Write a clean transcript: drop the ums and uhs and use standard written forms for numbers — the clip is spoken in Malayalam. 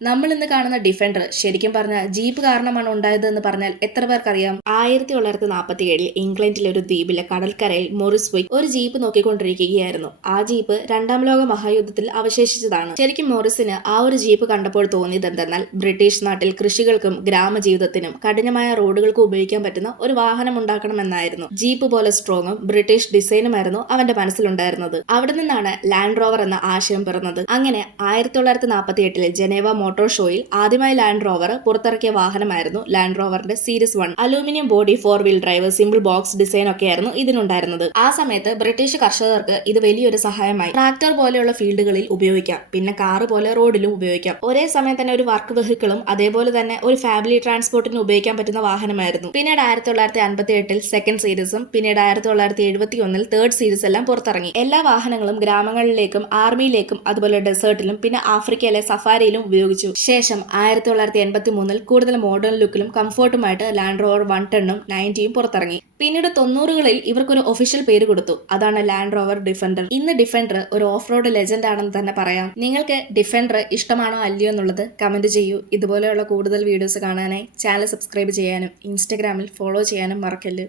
നമ്മൾ ഇന്ന് കാണുന്ന ഡിഫൻഡർ ശരിക്കും പറഞ്ഞാൽ ജീപ്പ് കാരണമാണ് ഉണ്ടായതെന്ന് പറഞ്ഞാൽ എത്ര പേർക്കറിയാം? 1947 ഇംഗ്ലണ്ടിലെ ഒരു ദ്വീപിലെ കടൽക്കരയിൽ മോറിസ്വിക് ഒരു ജീപ്പ് നോക്കിക്കൊണ്ടിരിക്കുകയായിരുന്നു. ആ ജീപ്പ് രണ്ടാം ലോക മഹായുദ്ധത്തിൽ അവശേഷിച്ചതാണ്. ശരിക്കും മോറിസിന് ആ ഒരു ജീപ്പ് കണ്ടപ്പോൾ തോന്നിയത് എന്തെന്നാൽ ബ്രിട്ടീഷ് നാട്ടിൽ കൃഷികൾക്കും ഗ്രാമജീവിതത്തിനും കഠിനമായ റോഡുകൾക്കും ഉപയോഗിക്കാൻ പറ്റുന്ന ഒരു വാഹനം ഉണ്ടാക്കണമെന്നായിരുന്നു. ജീപ്പ് പോലെ സ്ട്രോങ്ങും ബ്രിട്ടീഷ് ഡിസൈനുമായിരുന്നു അവന്റെ മനസ്സിലുണ്ടായിരുന്നത്. അവിടെ നിന്നാണ് ലാൻഡ് റോവർ എന്ന ആശയം പിറന്നത്. അങ്ങനെ 1948 ജനേവ മോട്ടോർ ഷോയിൽ ആദ്യമായി ലാൻഡ് റോവർ പുറത്തിറക്കിയ വാഹനമായിരുന്നു ലാൻഡ് റോവറിന്റെ series 1. Aluminium body, 4 wheel drive, simple box design ഒക്കെയായിരുന്നു ഇതിനുണ്ടായിരുന്നത്. ആ സമയത്ത് ബ്രിട്ടീഷ് കർഷകർക്ക് ഇത് വലിയൊരു സഹായമായി. ട്രാക്ടർ പോലെയുള്ള ഫീൽഡുകളിൽ ഉപയോഗിക്കാം, പിന്നെ കാറ് പോലെ റോഡിലും ഉപയോഗിക്കാം. ഒരേ സമയം തന്നെ ഒരു വർക്ക് വെഹിക്കിളും അതേപോലെ തന്നെ ഒരു ഫാമിലി ട്രാൻസ്പോർട്ടിന് ഉപയോഗിക്കാൻ പറ്റുന്ന വാഹനമായിരുന്നു. പിന്നീട് 1958 സെക്കൻഡ് സീരീസും പിന്നീട് 1971 തേർഡ് സീരീസ് എല്ലാം പുറത്തിറങ്ങി. എല്ലാ വാഹനങ്ങളും ഗ്രാമങ്ങളിലേക്കും ആർമിയിലേക്കും അതുപോലെ ഡെസേർട്ടിലും പിന്നെ ആഫ്രിക്കയിലെ സഫാരിയിലും ഉപയോഗിച്ചു. ശേഷം 1983 കൂടുതൽ മോഡേൺ ലുക്കിലും കംഫോർട്ടുമായിട്ട് ലാൻഡ് റോവർ 110ഉം 90ഉം പുറത്തിറങ്ങി. പിന്നീട് 90കളിൽ ഇവർക്കൊരു ഒഫീഷ്യൽ പേര് കൊടുത്തു, അതാണ് ലാൻഡ് റോവർ ഡിഫൻഡർ. ഇന്ന് ഡിഫൻഡർ ഒരു ഓഫ് റോഡ് ലെജൻഡ് ആണെന്ന് തന്നെ പറയാം. നിങ്ങൾക്ക് ഡിഫൻഡർ ഇഷ്ടമാണോ അല്ലയോ എന്നുള്ളത് കമന്റ് ചെയ്യൂ. ഇതുപോലെയുള്ള കൂടുതൽ വീഡിയോസ് കാണാനായി ചാനൽ സബ്സ്ക്രൈബ് ചെയ്യാനും ഇൻസ്റ്റഗ്രാമിൽ ഫോളോ ചെയ്യാനും മറക്കല്ല്.